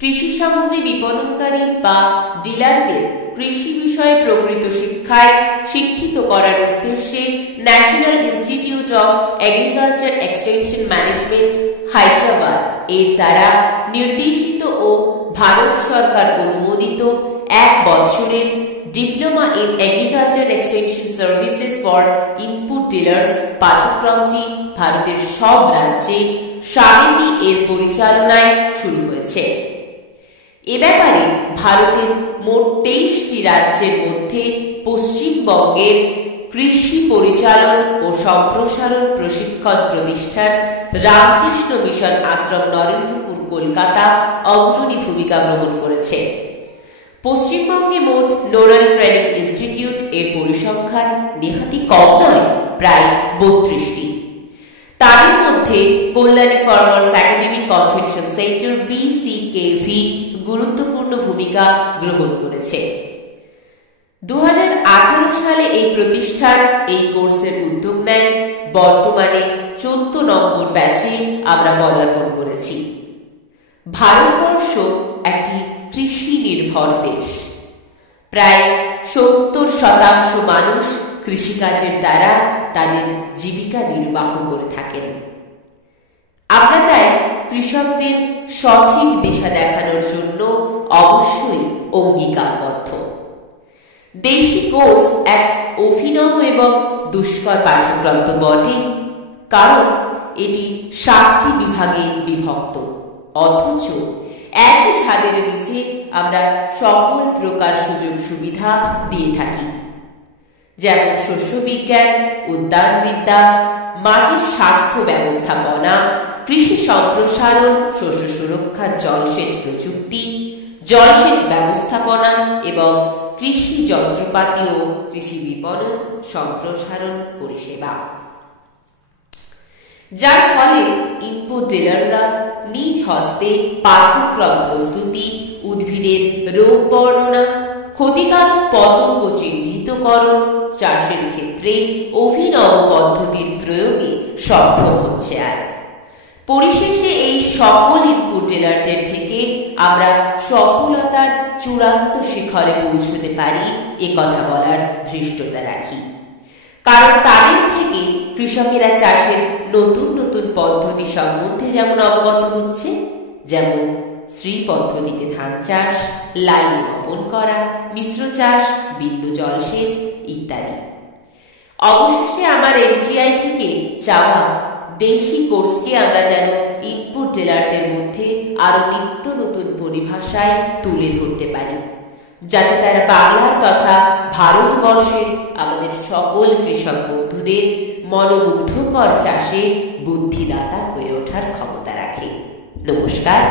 কৃষি সামগ্রী বিপণনকারী বা ডিলারদের কৃষি বিষয়ে প্রকৃত শিক্ষায় শিক্ষিত করার উদ্দেশ্যে National Institute of Agriculture Extension Management Hyderabad এর দ্বারা নির্দেশিত ও ভারত সরকার অনুমোদিত 1 বছরের diploma in agriculture extension services for input dealers পাঠ্যক্রমটি ভারতের সব রাজ্যে সমিতি এর পরিচালনায় শুরু হয়েছে। এ ব্যাপারে ভারতের মোট 23টি রাজ্যের মধ্যে পশ্চিমবঙ্গের কৃষি পরিচালন ও সম্প্রসারণ প্রশিক্ষণ প্রতিষ্ঠান রামকৃষ্ণ মিশন আশ্রম নরেন্দ্রপুর কলকাতা অগ্রণী ভূমিকা গ্রহণ করেছে। পশ্চিমবঙ্গে মোট নোডাল ট্রেনিং ইনস্টিটিউট এর পরিসংখ্যান নেহাতি কম নয়, প্রায় 32টি। তাদের মধ্যে Kalyani farmers academy convention centre BCKV গুরুত্বপূর্ণ ভূমিকা গ্রহণ করেছে। 2018 সালে এই প্রতিষ্ঠান এই কোর্সের উদ্যোগ নেয়। বর্তমানে 14 নম্বর ব্যাচে আমরা পদার্পণ করেছি। ভারতবর্ষ একটি কৃষি নির্ভর দেশ। প্রায় 70% মানুষ কৃষিকাজের দ্বারা তাদের জীবিকা নির্বাহ করে থাকেন। আমরা তাই কৃষকদের সঠিক দিশা দেখানোর জন্য অবশ্যই অঙ্গীকারবদ্ধ। দেশি কোর্স এক অভিনব এবং দুষ্কর পাঠ্যক্রম তো বটে, কারণ এটি 7টি বিভাগে বিভক্ত, অথচ একই ছাদের নিচে আমরা সকল প্রকার সুযোগ সুবিধা দিয়ে থাকি, যেমন শস্য বিজ্ঞান, উদ্যানবিদ্যা, মাটির স্বাস্থ্য ব্যবস্থাপনা, কৃষি সম্প্রসারণ, শস্য সুরক্ষা, জলসেচ প্রযুক্তি, জলসেচ ব্যবস্থাপনা এবং কৃষি যন্ত্রপাতি ও কৃষি বিপণন সম্প্রসারণ পরিষেবা, যার ফলে ইনপুট ডিলাররা নিজ হস্তে পাঠ্যক্রম প্রস্তুতি, উদ্ভিদের রোগ বর্ণনা, ক্ষতিকারক পতঙ্গ চিহ্নিতকরণ, চাষের ক্ষেত্রে অভিনব পদ্ধতির প্রয়োগে সক্ষম হচ্ছে আজ। পরিশেষে এই সকল ইনপুট ডিলারদের থেকে আমরা সফলতার চূড়ান্ত শিখরে পৌঁছতে পারি এ কথা বলার ধৃষ্টতা রাখি, কারণ তাদের থেকে কৃষকেরা চাষের নতুন নতুন পদ্ধতি সম্বন্ধে যেমন অবগত হচ্ছে, যেমন শ্রী পদ্ধতিতে ধান চাষ, লাইনে বপন করা, মিশ্র চাষ, বিন্দু জলসেচ ইত্যাদি। অবশেষে আমার MTI থেকে চাওয়া দেশি কোর্সকে আমরা যেন ইনপুট ডিলারদের মধ্যে আরো নিত্য নতুন পরিভাষায় তুলে ধরতে পারি, যাতে তারা বাংলার তথা ভারতবর্ষের আমাদের সকল কৃষক বন্ধুদের মনোমুগ্ধকর চাষে বুদ্ধিদাতা হয়ে ওঠার ক্ষমতা রাখে। নমস্কার।